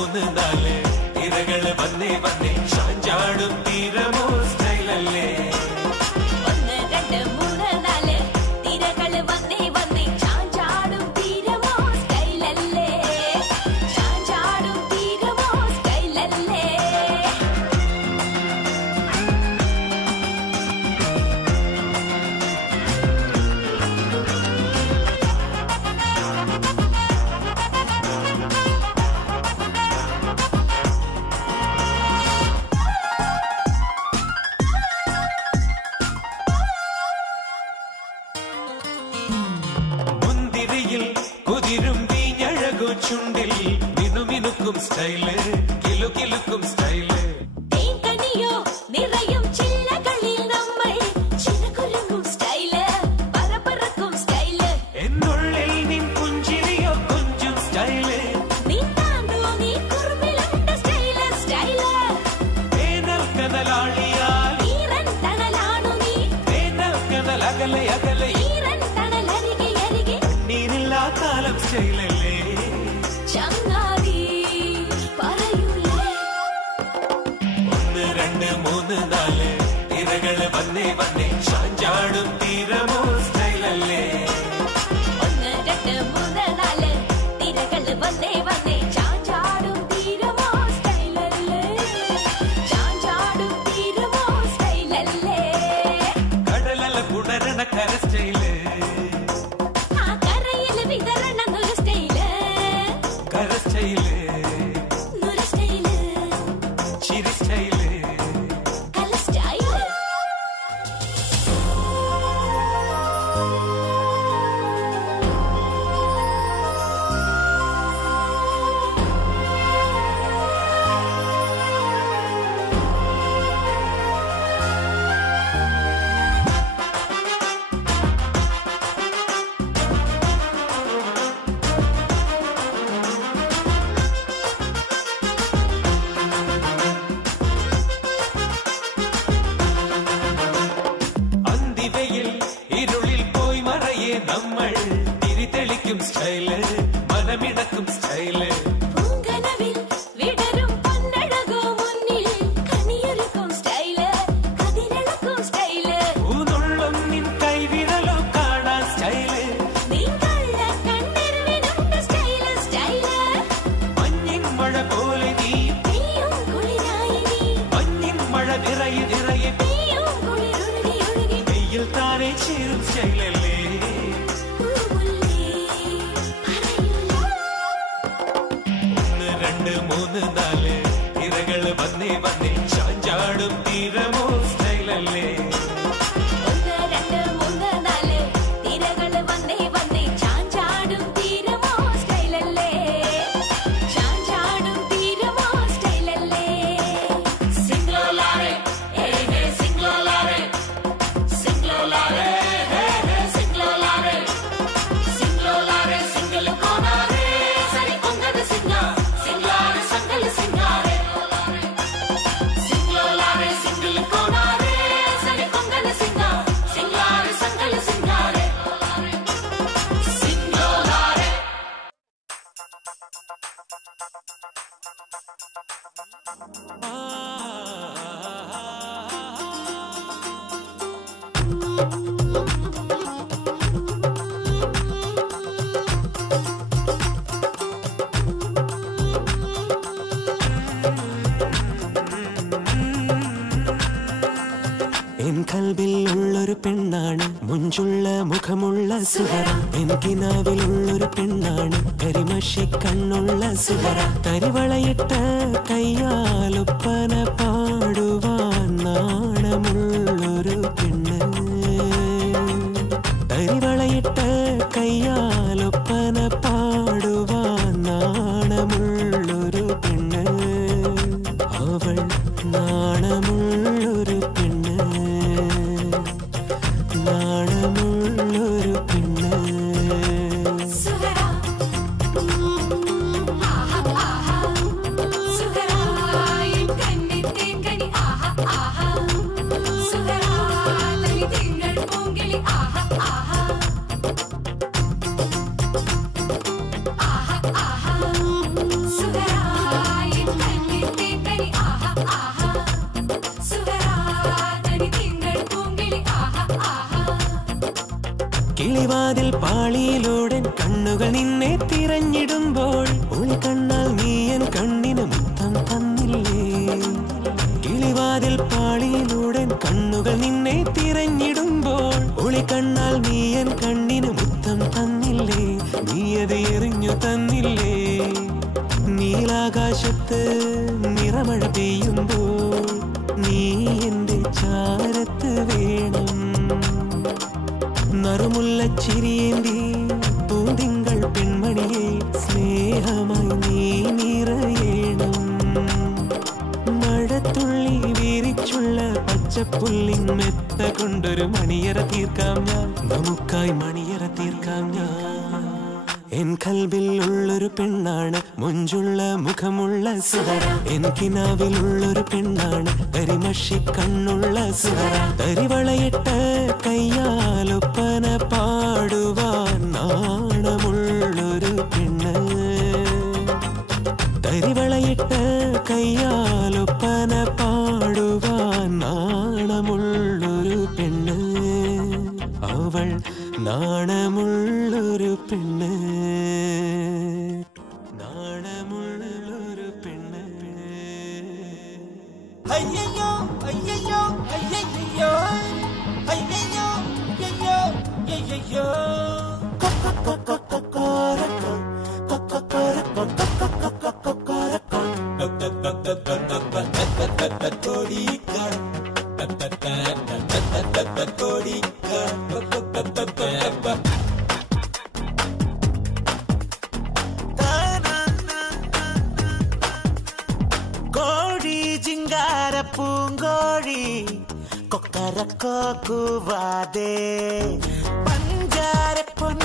മൂന്ന് നാല് തിരകള് വന്നേ വന്നേ ചാഞ്ചാടും തീരമോ സ്റ്റൈലല്ലേ ഒന്ന് രണ്ട് മൂന്ന് നാല് തിരകള് വന്നേ വന്നേ ചാഞ്ചാടും തീരമോ സ്റ്റൈലല്ലേ ചാഞ്ചാടും തീരമോ സ്റ്റൈലല്ലേ കുതിരും വീഞ്ഞഴകു ചുണ്ടിൽ മിനുമിനുക്കും സ്റ്റൈല് കിലുകിലുക്കും സ്റ്റൈല് തേൻകനിയോ നിറയും ചില്ലകളിൽ നമ്മൾ ചിറകുരുങ്ങും സ്റ്റൈല് പറപ്പറക്കും സ്റ്റൈല് എന്നുള്ളിൽ നിൻ പുഞ്ചിരിയോ കൊഞ്ചും സ്റ്റൈല് നിന്നാണ്ടോ നീ കുറുമ്പിലുണ്ട് സ്റ്റൈല് സ്റ്റൈല് വേനൽ കനലാളിയാൽ ഈറൻ തണലാണു നീ വേനൽ കനൽ അകലെ അകലെ ഈറൻ തണലരികെ അരികെ നീരില്ലാ കാലം സ്റ്റൈലല്ലേ ചങ്ങാതി പറയൂലേ ഒന്ന് രണ്ട് മൂന്ന് നാല് തിരകള് വന്നേ വന്നേ ചാഞ്ചാടും തീരമോ സ്റ്റൈലല്ലേ ഒന്ന് രണ്ട് മൂന്ന് നാല് തിരകള് വന്നേ വന്നേ ചാഞ്ചാടും തീരമോ സ്റ്റൈലല്ലേ ചാഞ്ചാടും തീരമോ സ്റ്റൈലല്ലേ കടലല പുണരണ കര സ്റ്റൈല് ആ കരയില് വിതരണ നുര സ്റ്റൈല് കര സ്റ്റൈല് നുര സ്റ്റൈല് ചിരി സ്റ്റൈല് കല സ്റ്റൈല് അന്തിവയിൽ ഇരുളിൽ പോയി മറയെ നമ്മൾ തിരിതെളിക്കും സ്റ്റൈല് മനമിടക്കും സ്റ്റൈല് പൂങ്കനവിൽ വിടരും പൊന്നഴകോ മുന്നിൽ കണിയൊരുക്കും സ്റ്റൈല് കതിരിളക്കും സ്റ്റൈല് ഊന്നുള്ളും നിൻ കൈവിരലോ കാണാൻ സ്റ്റൈല് നീങ്കള കണ്ണിരുവിനുണ്ട് സ്റ്റൈല് സ്റ്റൈല് മഞ്ഞിൻ മഴ പോലെ നീ പെയ്യും കുളിരായി നീ മഞ്ഞിൻ മഴ നിറയെ നിറയെ പെയ്യും കുളിരൊഴുകി ഒഴുകി വെയിൽ താനെ ചേരും സ്റ്റൈലല്ലേ പൂമുല്ലേ പറയൂലേ ഒന്ന് രണ്ട് മൂന്ന് നാല് തിരകള് വന്നേ വന്നേ ചാഞ്ചാടും തീരമോ സ്റ്റൈലല്ലേ ഒന്ന് രണ്ട് മൂന്ന് നാല് തിരകള് വന്നേ വന്നേ ചാഞ്ചാടും തീരമോ സ്റ്റൈലല്ലേ ചാഞ്ചാടും തീരമോ സ്റ്റൈലല്ലേ സിംഗ്ലോലാരെ ഹേ ഹേ സിംഗ്ലോലാരെ സിംഗ്ലോലാരെ ഹേ ഹേ സിംഗ്ലോലാരെ സിംഗ്ലോലാരെ സിംഗിൾ കോനാരെ സരി കൊങ്കത് സിംഗ സിംഗ്ലാരെ സംഗൽ സിംഗാരെ സിംഗ്ലോലാരെ സിംഗിൾ കോനാരെ സരി കൊങ്കത് സിംഗ സിംഗ്ലാരെ സംഗൽ സിംഗാരെ സിംഗ്ലോലാരെ എൻ കൽബിൽ ഉള്ളൊരു പെണ്ണാണ് മുഞ്ചുള്ള മുഖമുള്ള സുഹറ എൻ കിനാവിലുള്ളൊരു പെണ്ണാണ് കരിമഷി കണ്ണുള്ള സുഹറ തരിവളയിട്ട കയ്യാലൊപ്പന പാടുവാൻ നാണമുള്ളൊരു പെണ്ണ് തരിവളയിട്ട കയ്യാലൊപ്പന പാടുവാൻ നാണമുള്ളൊരു പെണ്ണ് അവൾ നാണമുള്ളൊരു പെണ്ണ് നാണമുള്ളൊരു പെണ്ണ് സുഹറ ആഹാ ആഹാ സുഹറ എൻ കണ്ണി തേൻകനി ആഹാ ആഹാ സുഹറ തലി തിങ്കൾ പൂങ്കിളി ആഹാ ആഹാ കിളിവാതിൽ പാളിയിലൂടെ കണ്ണുകൾ നിന്നെ തിരഞ്ഞിടുമ്പോൾ ഉൾക്കണ്ണാൽ നീയൻ കണ്ണിന് മുത്തം തന്നില്ലേ കിളിവാതിൽ പാളിയിലൂടെ കണ്ണുകൾ നിന്നെ തിരഞ്ഞിടുമ്പോൾ ഉളിക്കണ്ണാൽ നീയൻ കണ്ണിന് മുത്തം തന്നില്ലേ നീയത് എറിഞ്ഞു തന്നില്ലേ നീലാകാശത്ത് നിറമഴ പെയ്യുമ്പോൾ നീ എന്റെ ചാരത്ത് വേണം നറുമുല്ലച്ചിരിയേന്തി പൂതിങ്കൾ പെൺമണിയെ സ്നേഹമായി നീ നിറയണം മഴത്തുള്ളി വീരിച്ചുള്ള പച്ചപ്പുല്ലിൻ മെത്ത കൊണ്ടൊരു മണിയറ തീർക്കാം ഞാൻ നമുക്കായി മണിയറ തീർക്കാം ഞാൻ എൻ കൽബിൽ ഉള്ളൊരു പെണ്ണാണ് മുഞ്ചുള്ള മുഖമുള്ള സുഹറ എൻ കിനാവിലുള്ളൊരു പെണ്ണാണ് കരിമഷി കണ്ണുള്ള സുഹറ തരിവളയിട്ട് കയ്യാലൊപ്പന പാടുവാൻ നാണമുള്ളൊരു പെണ്ണ് തരിവളയിട്ട് കയ്യാലൊപ്പന പാടുവാൻ നാണമുള്ളൊരു പെണ്ണ് അവൾ നാണമുള്ളൊരു പെണ്ണ് നാണമുള്ളൊരു പെണ്ണ് അയ്യയ്യോ അയ്യയ്യോ അയ്യയ്യോ അയ്യയ്യോ അയ്യയ്യോ അയ്യയ്യോ കോഴി ജിങ്കാര പൂങ്കോഴി കൊക്കരക്കോ കൂവാതെ പഞ്ചാര പൊൻ